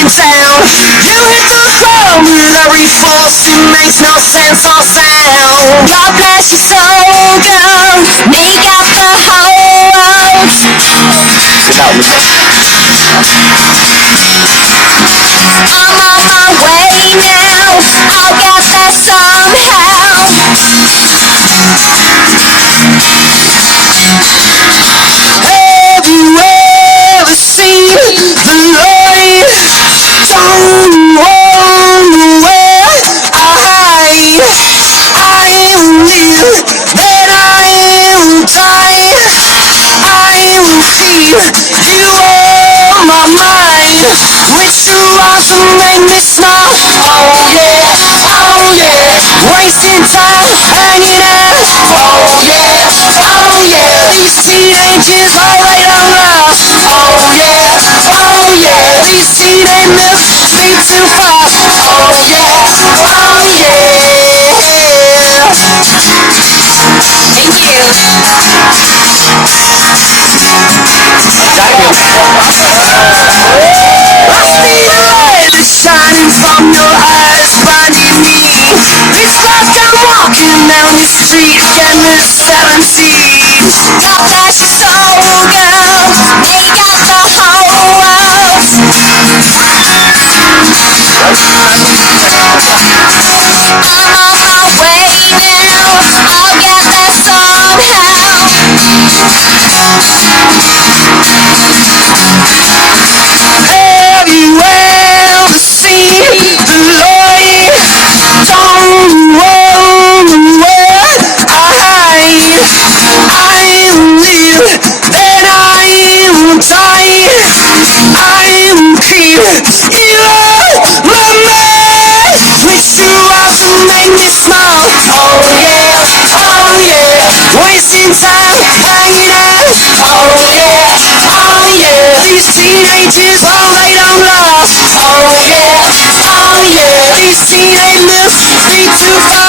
in town. You hit the ground with every force, it makes no sense or sound. God bless your soul, girl. Make up the whole world. I'm on my way now. I'll get there somehow. Have you ever seen the light? Don't you wonder where I am live, then I am die. I will keep you on my mind. With your arms to make me smile. Oh yeah, oh yeah. Wasting time hanging out. Oh yeah, oh yeah. These teenagers alright on love. Oh yeah, oh yeah. These teenagers be too far. Oh yeah, oh yeah. Thank I see the light that's shining from your eyes, blinding me. It's like I'm walking down the street, getting the 17. God bless your soul, girl. Make up the whole world. I'm on my way now. I'll get there somehow. Have you ever seen the light? Don't you wonder where I live, then I will die. I will keep you on my mind. With you out to make me smile. Oh yeah, oh yeah. Wasting time hanging out. Oh yeah, oh yeah. These teenagers alright on love. Oh yeah, oh yeah. These teenagers be too far.